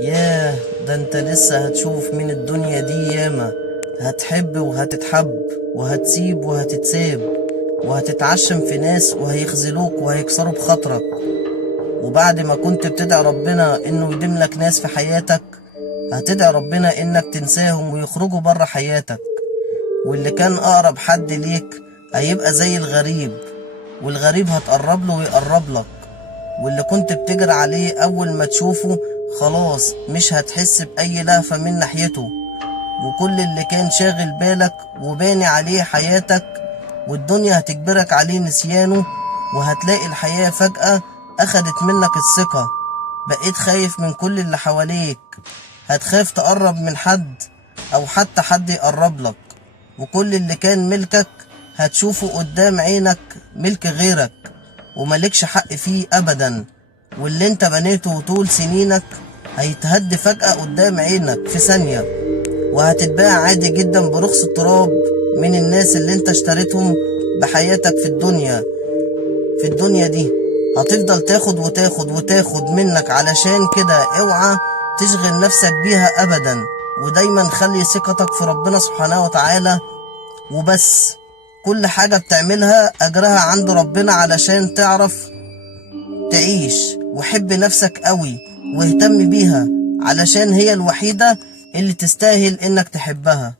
ياه، ده انت لسه هتشوف من الدنيا دي ياما. هتحب وهتتحب، وهتسيب وهتتساب، وهتتعشم في ناس وهيخذلوك وهيكسروا بخاطرك. وبعد ما كنت بتدعي ربنا انه يديم لك ناس في حياتك، هتدعي ربنا انك تنساهم ويخرجوا بره حياتك. واللي كان اقرب حد ليك هيبقى زي الغريب، والغريب هتقرب له ويقرب لك. واللي كنت بتجري عليه اول ما تشوفه خلاص مش هتحس بأي لهفة من ناحيته. وكل اللي كان شاغل بالك وباني عليه حياتك، والدنيا هتجبرك عليه نسيانه. وهتلاقي الحياة فجأة أخدت منك الثقة، بقيت خايف من كل اللي حواليك. هتخاف تقرب من حد أو حتى حد يقرب لك. وكل اللي كان ملكك هتشوفه قدام عينك ملك غيرك، وملكش حق فيه أبدا. واللي انت بنيته طول سنينك هيتهد فجأة قدام عينك في ثانية، وهتتباع عادي جدا برخص التراب من الناس اللي انت اشتريتهم بحياتك في الدنيا دي. هتفضل تاخد وتاخد وتاخد منك، علشان كده اوعى تشغل نفسك بيها ابدا. ودايما خلي ثقتك في ربنا سبحانه وتعالى وبس. كل حاجة بتعملها اجرها عند ربنا علشان تعرف تعيش. وحب نفسك قوي واهتم بيها، علشان هي الوحيدة اللي تستاهل انك تحبها.